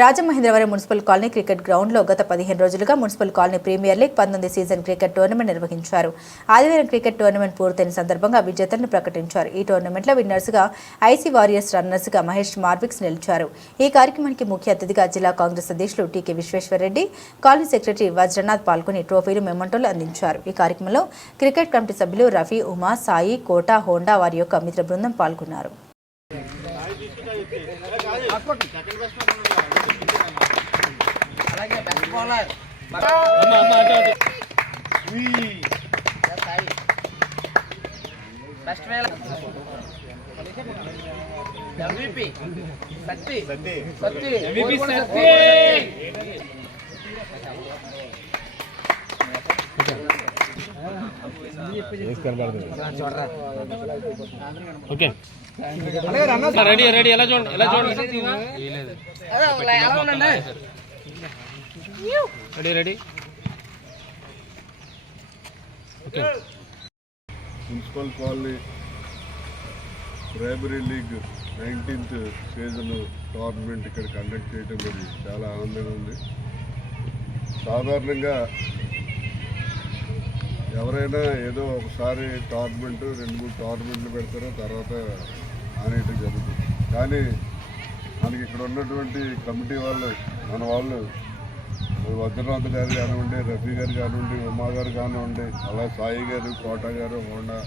Rajamahendravaram municipal colony cricket గ్రౌండ్లో గత పదిహేను రోజులుగా మున్సిపల్ కాలనీ ప్రీమియర్ లీగ్ పంతొమ్మిది సీజన్ క్రికెట్ టోర్నమెంట్ నిర్వహించారు. ఆదివారం క్రికెట్ టోర్నమెంట్ పూర్తయిన సందర్భంగా విజేతలను ప్రకటించారు. ఈ టోర్నమెంట్లో విన్నర్స్గా ఐసీ వారియర్స్ రన్నర్స్గా మహేష్ మార్విక్స్ నిలిచారు. ఈ కార్యక్రమానికి ముఖ్య అతిథిగా జిల్లా కాంగ్రెస్ అధ్యక్షులు TK Vishweshwar Reddy colony secretary Vajranath పాల్గొని ట్రోఫీలు మెమంటోలు అందించారు. ఈ కార్యక్రమంలో క్రికెట్ కమిటీ సభ్యులు రఫీ ఉమా సాయి కోటా హోండా వారి యొక్క మిత్ర బృందం పాల్గొన్నారు. అలాగే బెస్ట్ బౌలర్ బెస్ట్ వేల MVP Satti Satti MVP Satti okay ready ready ఎలా చూడండి ఎలా చూడండి ready ready okay municipal colony primary league nineteenth season tournament ఇక్కడ కండక్ట్ చేయడం మరి చాలా ఆనందంగా ఉంది. సాధారణంగా ఎవరైనా ఏదో ఒకసారి టోర్నమెంట్ రెండు మూడు టోర్నమెంట్లు పెడతారో తర్వాత ఆనేయటం జరుగుతుంది. కానీ మనకి ఇక్కడ ఉన్నటువంటి కమిటీ వాళ్ళు మన వాళ్ళు వజ్రనాథ్ గారు కానివ్వండి రఫీ గారు కానివ్వండి ఉమా గారు కానివ్వండి అలా సాయి గారు కోట గారు హోండా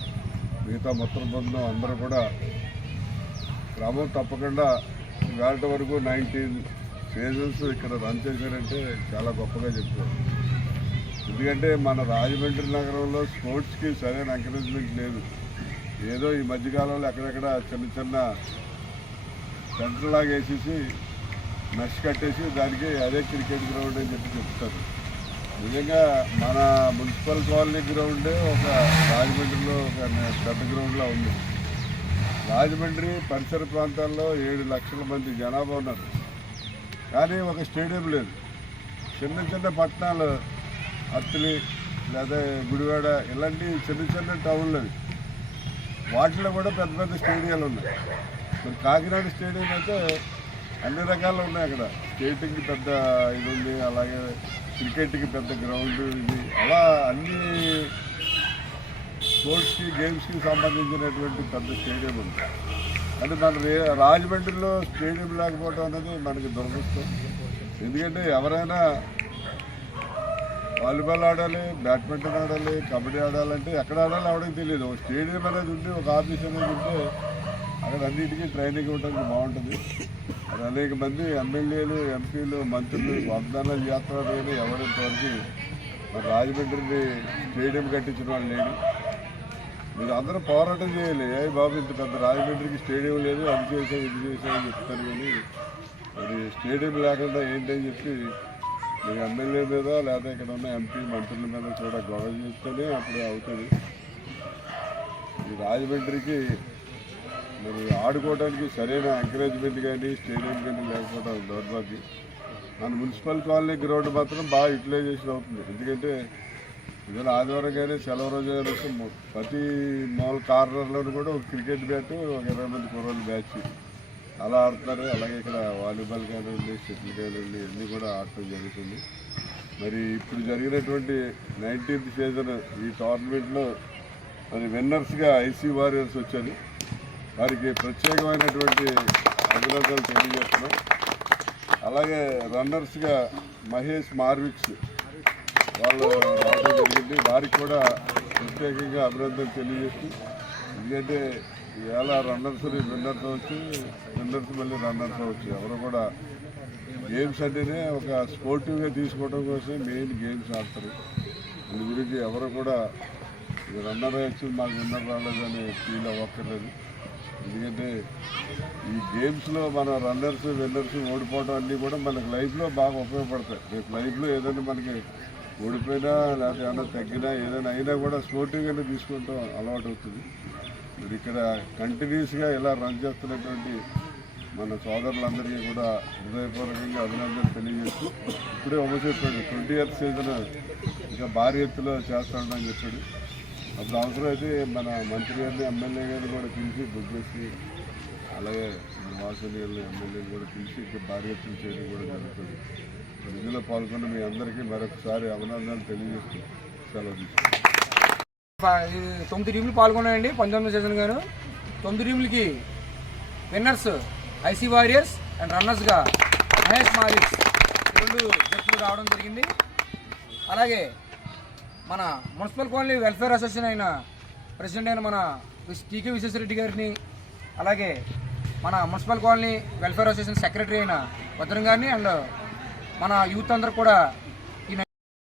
మిగతా మొత్తం బృందం అందరూ కూడా క్రమం తప్పకుండా ఇవాళ వరకు నైన్టీన్ సీజన్స్ ఇక్కడ రన్ చేశారంటే చాలా గొప్పగా చెప్తారు ఎందుకంటే మన రాజమండ్రి నగరంలో స్పోర్ట్స్కి సరైన ఎంకరేజ్మెంట్ లేదు. ఏదో ఈ మధ్యకాలంలో ఎక్కడెక్కడ చిన్న చిన్న సెంటర్ లాగా వేసేసి మెష్ కట్టేసి దానికి అదే క్రికెట్ గ్రౌండ్ అని చెప్పి చెప్తారు. నిజంగా మన మున్సిపల్ కాలనీ గ్రౌండ్ ఒక రాజమండ్రిలో ఒక పెద్ద గ్రౌండ్లా ఉంది. రాజమండ్రి పరిసర ప్రాంతాల్లో ఏడు లక్షల మంది జనాభా ఉన్నారు. కానీ ఒక స్టేడియం లేదు. చిన్న చిన్న పట్టణాలు అత్తిలి లేదా గుడివాడ ఇలాంటి చిన్న చిన్న టౌన్లు అవి. వాటిలో కూడా పెద్ద పెద్ద స్టేడియాలు ఉన్నాయి. మరి కాకినాడ స్టేడియం అయితే అన్ని రకాలు ఉన్నాయి అక్కడ. స్కేటింగ్కి పెద్ద ఇది ఉంది అలాగే క్రికెట్కి పెద్ద గ్రౌండ్ ఇది. అలా అన్ని స్పోర్ట్స్కి గేమ్స్కి సంబంధించినటువంటి పెద్ద స్టేడియం ఉంది. అంటే మన రాజమండ్రిలో స్టేడియం లేకపోవడం అనేది మనకి దురదృష్టం. ఎందుకంటే ఎవరైనా వాలీబాల్ ఆడాలి బ్యాడ్మింటన్ ఆడాలి కబడ్డీ ఆడాలంటే ఎక్కడ ఆడాలి అవడానికి తెలియదు. ఒక స్టేడియం అనేది ఉంటే ఒక ఆఫీస్ అనేది ఉంటే అక్కడ అన్నిటికీ ట్రైనింగ్ ఇవ్వడానికి బాగుంటుంది. అది అనేక మంది ఎమ్మెల్యేలు ఎంపీలు మంత్రులు వాగ్దానాలు చేస్తున్నారు కానీ ఎవరింతవరకు మరి రాజమండ్రిని స్టేడియం కట్టించిన వాళ్ళు లేడు మీరు అందరూ పోరాటం చేయాలి. ఏ బాబు ఇంత పెద్ద రాజమండ్రికి స్టేడియం లేదు అది చేసాం ఇది చేసాం అని చెప్తారు కానీ మరి స్టేడియం లేకుండా ఏంటని చెప్పి మీరు ఎమ్మెల్యే మీద లేదా ఇక్కడ ఉన్న ఎంపీ మంత్రుల మీద కూడా గొడవ చేస్తేనే అప్పుడు అవుతుంది. ఈ రాజమండ్రికి మరి ఆడుకోవడానికి సరైన ఎంకరేజ్మెంట్ కానీ స్టేడియం కానీ లేకపోవడం దౌర్భాగ్యం. మన మున్సిపల్ కాలనీ గ్రౌండ్ మాత్రం బాగా యూటిలైజేషన్ అవుతుంది. ఎందుకంటే ఇవాళ ఆదివారం కానీ సెలవు రోజు కానీ వస్తే ప్రతి మామూలు కార్నర్లోనూ కూడా ఒక క్రికెట్ బ్యాట్ ఒక ఇరవై మంది కుర్రోళ్ళు బ్యాచ్ అలా ఆడుతున్నారు. అలాగే ఇక్కడ వాలీబాల్ కానివ్వండి షటిల్ కానివ్వండి ఇవన్నీ కూడా ఆడటం జరుగుతుంది. మరి ఇప్పుడు జరిగినటువంటి నైన్టీన్త్ సీజన్ ఈ టోర్నమెంట్లో మరి విన్నర్స్గా ఐసీ వారియర్స్ వచ్చారు. వారికి ప్రత్యేకమైనటువంటి అభినందనలు తెలియజేస్తున్నాం. అలాగే రన్నర్స్గా మహేష్ మార్విక్స్ వాళ్ళు రావడం జరిగింది. వారికి కూడా ప్రత్యేకంగా అభినందనలు తెలియజేస్తూ ఎందుకంటే ఇవాళ రన్నర్స్ విన్నర్స్ వచ్చి విన్నర్స్ మళ్ళీ రన్నర్స్ వచ్చి ఎవరు కూడా గేమ్స్ అంటేనే ఒక స్పోర్టివ్గా తీసుకోవడం కోసం మెయిన్ గేమ్స్ ఆడతారు. దీని గురించి ఎవరు కూడా రన్నర్ వచ్చి మాకు విన్నర్ రాలేదని ఫీల్ అవ్వక్కర్లేదు. ఎందుకంటే ఈ గేమ్స్లో మన రన్నర్స్ విన్నర్స్ ఓడిపోవడం అన్నీ కూడా మనకి లైఫ్లో బాగా ఉపయోగపడతాయి. రేపు లైఫ్లో ఏదైనా మనకి ఓడిపోయినా లేకపోతే ఏమైనా తగ్గినా ఏదైనా అయినా కూడా స్పోర్టివ్గానే తీసుకుంటాం అలవాటు అవుతుంది మరి ఇక్కడ కంటిన్యూస్గా ఇలా రన్ చేస్తున్నటువంటి మన సోదరులందరికీ కూడా హృదయపూర్వకంగా అభినందనలు తెలియజేస్తూ ఇప్పుడే ఒమ్మ చెప్పాడు ట్వంటీ ఇయర్స్ సీజన్ ఇంకా భారీ ఎత్తులో చేస్తాడని చెప్పాడు. అప్పుడు అవసరం అయితే మన మంత్రి గారిని ఎమ్మెల్యే గారిని కూడా పిలిచి బుక్ చేసి అలాగే వాసులు ఎమ్మెల్యేలు కూడా పిలిచి ఇంకా భారీ ఎత్తున చేయడం కూడా జరుగుతుంది. మరి ఇందులో పాల్గొన్న మీ అందరికీ మరొకసారి అభినందనలు తెలియజేస్తూ సెలవు తీసుకుంటాం తొమ్మిది టీంలు పాల్గొన్నాయండి పంతొమ్మిది సీజన్ గారు తొమ్మిది టీంలకి విన్నర్స్ ఐసీ వారియర్స్ అండ్ రన్నర్స్గా మహేష్ మాలిక్ రెండు జట్లు రావడం జరిగింది. అలాగే మన మున్సిపల్ కాలనీ వెల్ఫేర్ అసోసియేషన్ అయిన ప్రెసిడెంట్ అయిన మన టీకే విశ్వేశ్వరరెడ్డి గారిని అలాగే మన municipal colony welfare association secretary అయిన భద్రం గారిని అండ్ మన యూత్ అందరూ కూడా